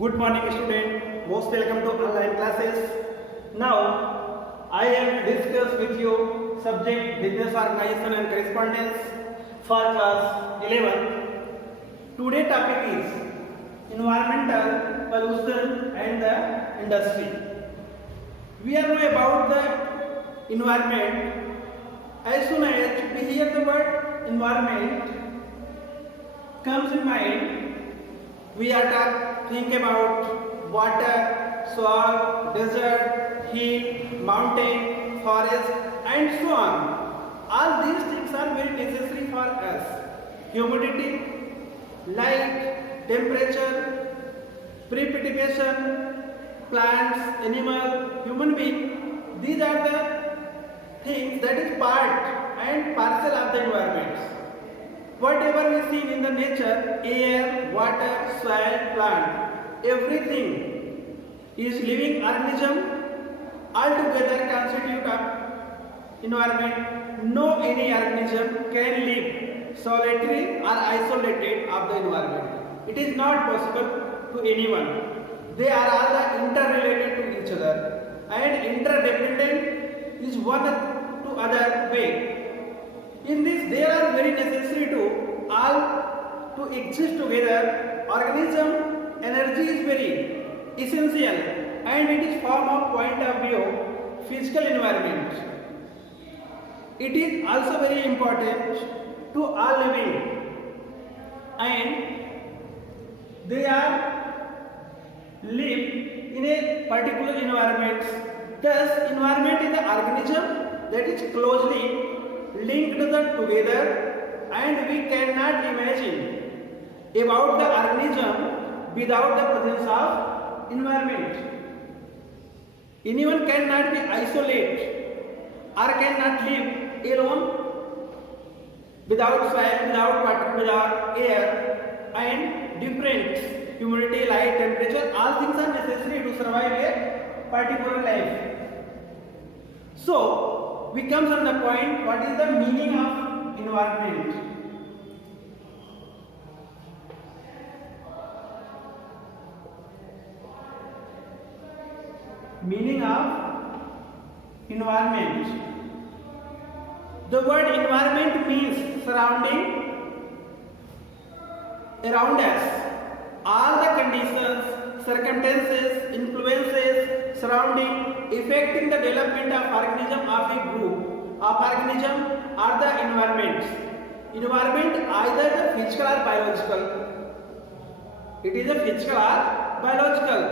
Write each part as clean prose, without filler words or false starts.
Good morning student, most welcome to online classes. Now I am discuss with you subject business organization and correspondence for class 11. Today topic is environmental pollution and the industry. We are know about the environment. As soon as we hear the word environment comes in mind, we are think about water, soil, desert, hill, mountain, forest and so on. All these things are very necessary for us. Humidity, light, temperature, precipitation, plants, animal, human being. These are the things that is part and parcel of the environment. Whatever we see in the nature, air, water, soil, plant, everything is living organism altogether constitute of environment. No any organism can live solitary or isolated of the environment. It is not possible to anyone. They are all interrelated to each other and interdependent is one to other way. In this, they are very necessary to all to exist together. Organism energy is very essential and it is form of point of view physical environment. It is also very important to all living and they are live in a particular environment. Thus, environment is the organism that is closely linked together and we cannot imagine about the organism without the presence of environment. Anyone cannot be isolated or cannot live alone without soil, without water, without air and different humidity, light, temperature, all things are necessary to survive a particular life. So, we come on the point, what is the meaning of environment? Meaning of environment. The word environment means surrounding around us. All the conditions, circumstances, influences surrounding affecting the development of organism of a group of organism are the environments. Environment either the physical or biological. It is a physical or biological.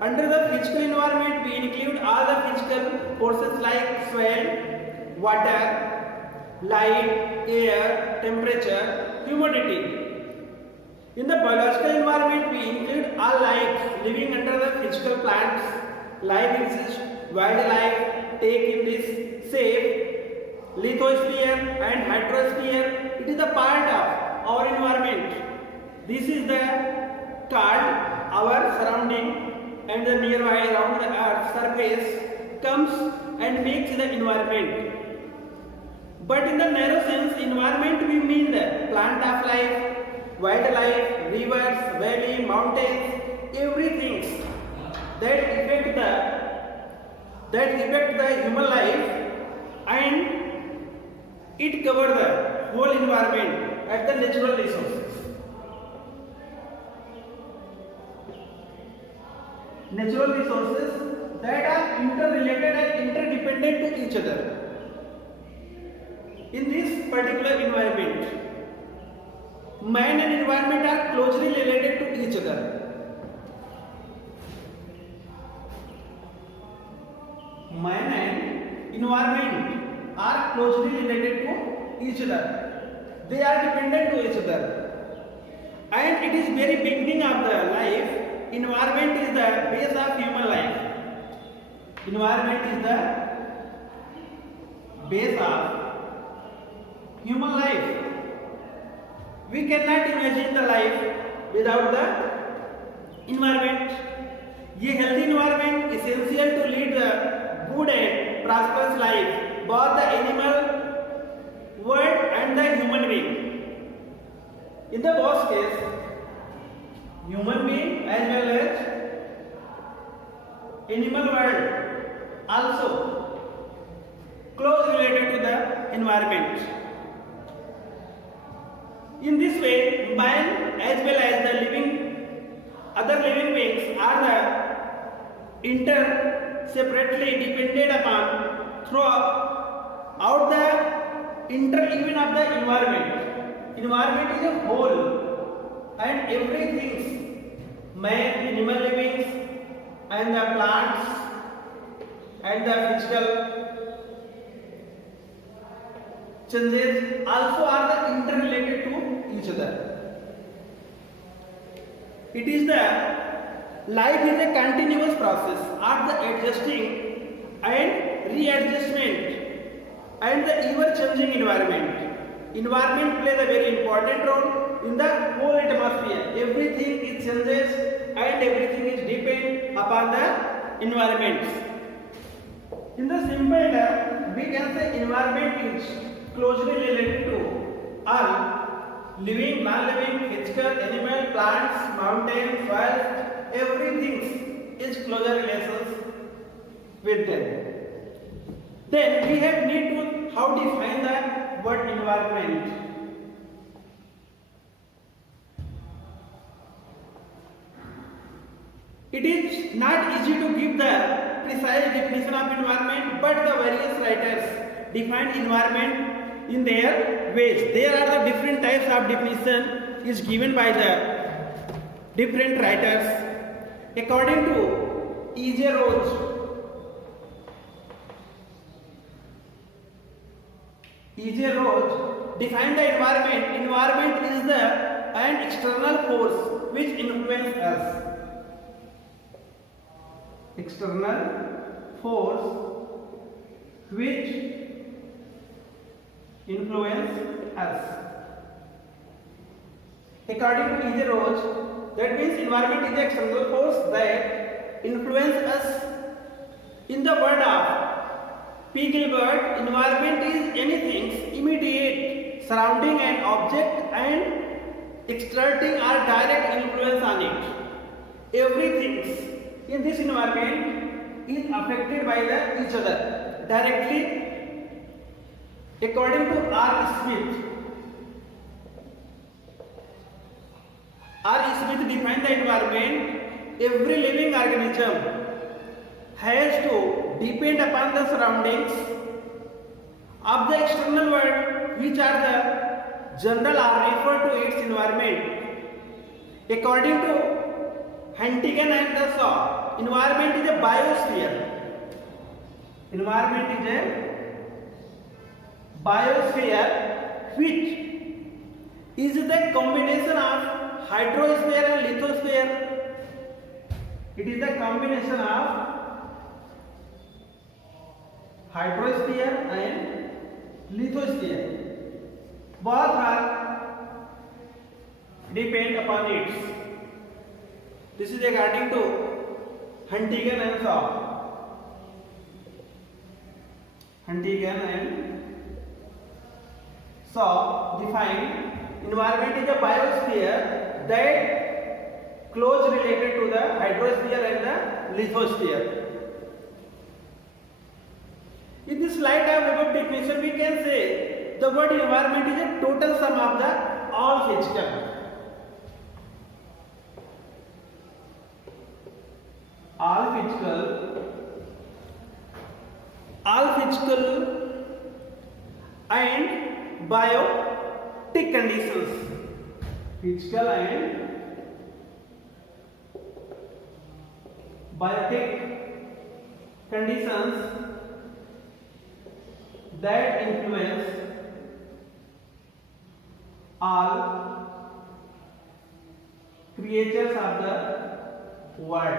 Under the physical environment we include all the physical forces like soil, water, light, air, temperature, humidity. In the biological environment we include all life living under the physical plants. Life exists, wildlife take in this shape, lithosphere and hydrosphere. It is a part of our environment. This is the called our surrounding and the nearby around the earth surface comes and makes the environment. But in the narrow sense, environment we mean the plant of life, wildlife, rivers, valley, mountains, everything that affect the human life and it cover the whole environment at the natural resources. Natural resources that are interrelated and interdependent to each other. In this particular environment, man and environment are closely related to each other. Man and environment are closely related to each other. They are dependent to each other. And it is very beginning of the life. Environment is the base of human life. Environment is the base of human life. We cannot imagine the life without the environment. A healthy environment is essential to lead the good and prosperous life, both the animal world and the human being. In the both case, human being as well as animal world also close related to the environment. In this way, man as well as the other living beings are the separately dependent upon throughout the even of the environment. Environment is a whole, and everything, man, animal livings, and the plants, and the physical changes also are the interrelated to each other. It is the life is a continuous process of the adjusting and readjustment and the ever changing environment. Environment plays a very important role in the whole atmosphere. Everything is changes and everything is depend upon the environment. In the simple term, we can say environment is closely related to all living, non-living, physical, animal, plants, mountains, soil, everything is closer relations with them. Then we have need to how define the word environment. It is not easy to give the precise definition of environment, but the various writers define environment in their ways. There are the different types of definition is given by the different writers. According to E.J. Rose, defined the environment. Environment is an external force which influences us. External force which influence us. According to E.J. Rose, that means environment is the external force that influence us. In the word of P. Gilbert, environment is anything immediate surrounding an object and exerting our direct influence on it. Everything in this environment is affected by each other directly. According to R. Smith defined the environment. Every living organism has to depend upon the surroundings of the external world, which are the general are referred to its environment. According to Huntington and the Shaw, environment is a biosphere. Environment is a biosphere which is the combination of hydrosphere and lithosphere. It is the combination of hydrosphere and lithosphere. Both are depend upon it. This is according to Huntington and Shaw. Huntington and Shaw define environment is a biosphere that close related to the hydrosphere and the lithosphere. In this light of above definition, we can say the word environment is a total sum of the all physical and biotic conditions. Physical and biotic conditions that influence all creatures of the world.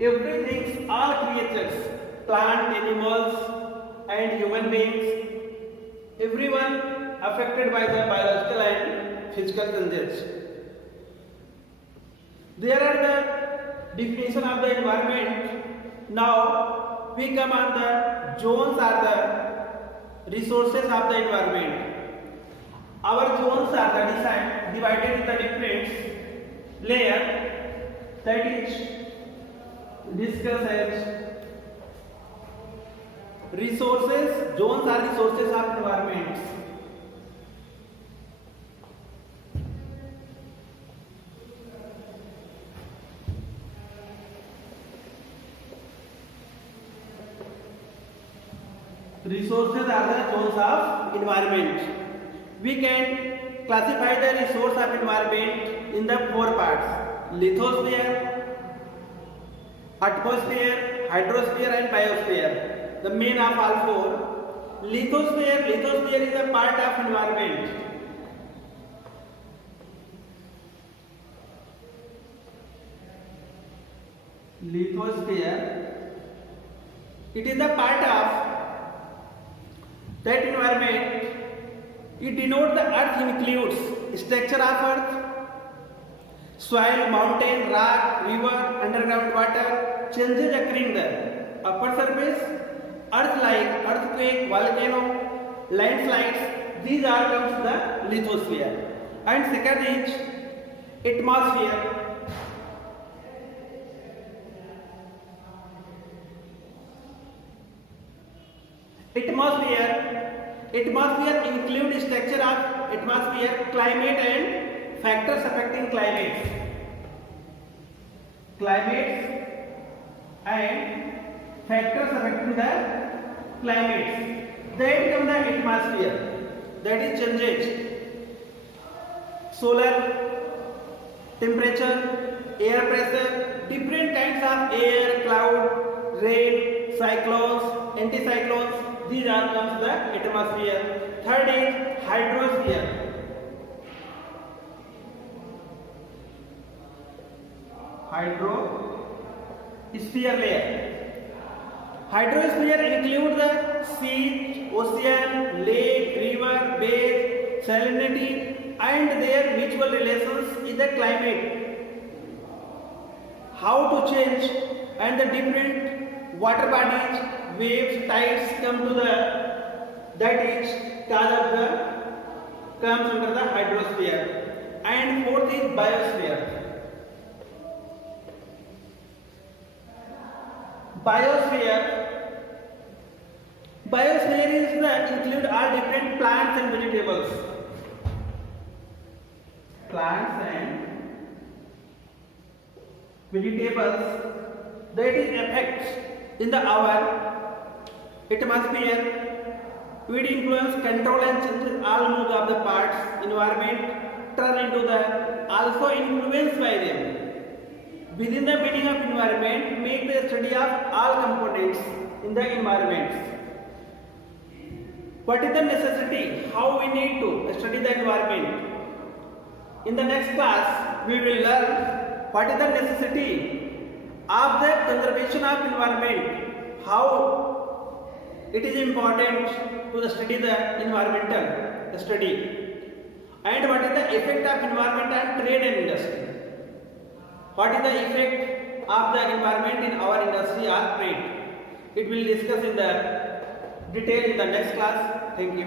Everything, all creatures, plant, animals and human beings, everyone affected by the biological and physical changes. There are the definition of the environment. Now we come on the zones are the resources of the environment. Our zones are the divided into different layer that is discussed as resources. Zones are the sources of environments. Resources are the zones of environment. We can classify the resource of environment in the four parts: lithosphere, atmosphere, hydrosphere and biosphere. The main of all four. Lithosphere is a part of environment. Lithosphere, it is a part of that environment. It denotes the earth includes structure of earth, soil, mountain, rock, river, underground water, changes occurring the upper surface, earth like earthquake, volcano, landslides. These are comes the lithosphere. And second is atmosphere. Atmosphere includes structure of atmosphere, climate and factors affecting climate. Climates and factors affecting the climate. Then comes the atmosphere. That is changes. Solar temperature, air pressure, different kinds of air, cloud, rain, cyclones, anticyclones. These are comes the atmosphere. Third is hydrosphere. Hydrosphere layer. Hydrosphere includes the sea, ocean, lake, river, bay, salinity and their mutual relations in the climate. How to change and the different water bodies, waves, tides come to the that is cause of the comes under the hydrosphere. And fourth is biosphere. Biosphere is the include all different plants and vegetables. Plants and vegetables that is affects in the our atmosphere. It influence, control and changes all modes of the parts environment turn into the also influenced by them. Within the meaning of environment, make the study of all components in the environment. What is the necessity? How we need to study the environment? In the next class, we will learn what is the necessity of the conservation of environment. How it is important to study the environmental study, and what is the effect of environment on trade and industry. What is the effect of the environment in our industry or trade? It will discuss in the detail in the next class. Thank you.